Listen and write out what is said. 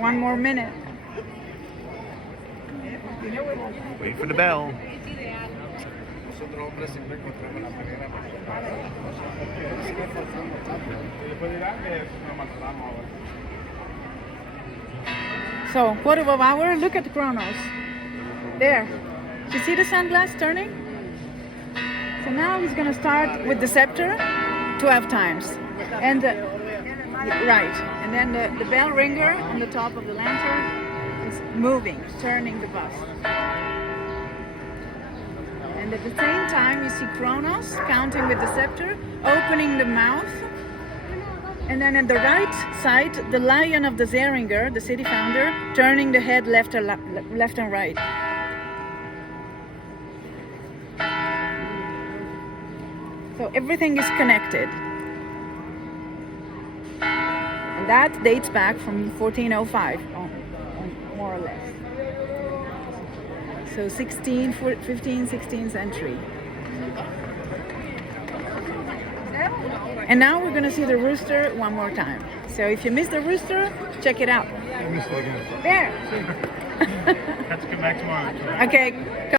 one more minute. Wait for the bell. So, quarter of an hour, look at the chronos. There. You see the sunglass turning? So now he's going to start with the scepter 12 times. And right. And then the bell ringer on the top of the lantern is moving, turning the bus. And at the same time you see Kronos counting with the scepter, opening the mouth. And then at the right side, the lion of the Zeringer, the city founder, turning the head left and right. So everything is connected. And that dates back from 1405, more or less. So 15th, 16th century. And now we're going to see the rooster one more time. So if you missed the rooster, check it out. I missed it again. There. Have to come back tomorrow. Okay.